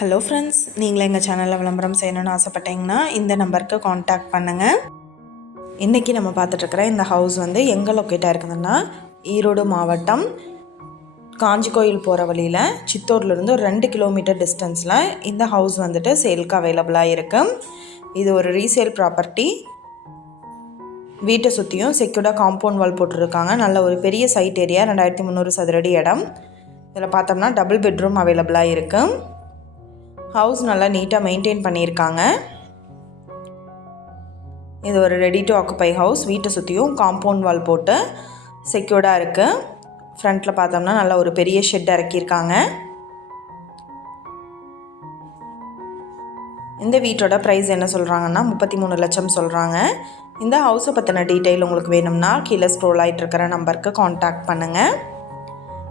Hello friends நீங்களும் எங்கள் சேனலில் விளம்பரம் செய்யணும்னு ஆசைப்பட்டீங்கன்னா இந்த நம்பருக்கு காண்டாக்ட் பண்ணுங்கள் இன்றைக்கி நம்ம பார்த்துட்ருக்குற இந்த ஹவுஸ் வந்து எங்கே லொக்கேட்டாக இருக்குதுன்னா ஈரோடு மாவட்டம் காஞ்சி கோயில் போகிற வழியில் சித்தூர்லேருந்து ஒரு ரெண்டு கிலோமீட்டர் டிஸ்டன்ஸில் இந்த ஹவுஸ் வந்துட்டு சேலுக்கு அவைலபிளாக இருக்குது இது ஒரு ரீசேல் ப்ராப்பர்ட்டி வீட்டை சுற்றியும் செக்யூர்டாக காம்பவுண்ட் வால் போட்டிருக்காங்க. நல்ல ஒரு பெரிய சைட் ஏரியா ரெண்டாயிரத்தி முந்நூறு சதுரடி இடம். இதில் பார்த்தோம்னா டபுள் பெட்ரூம் அவைலபிளாக இருக்குது ஹவுஸ் நல்லா நீட்டாக மெயின்டைன் பண்ணியிருக்காங்க. இது ஒரு ரெடி டு ஆக்குப்பை ஹவுஸ். வீட்டை சுற்றியும் காம்பவுண்ட் வால் போட்டு செக்யூர்டாக இருக்குது ஃப்ரண்ட்டில் பார்த்தோம்னா நல்ல ஒரு பெரிய ஷெட் இறக்கியிருக்காங்க. இந்த வீட்டோட ப்ரைஸ் என்ன சொல்கிறாங்கன்னா முப்பத்தி மூணு லட்சம் சொல்கிறாங்க இந்த ஹவுஸை பற்றின டீட்டெயில் உங்களுக்கு வேணும்னா கீழே ஸ்க்ரோல் ஆகிட்டு இருக்கிற நம்பருக்கு காண்டாக்ட் பண்ணுங்கள்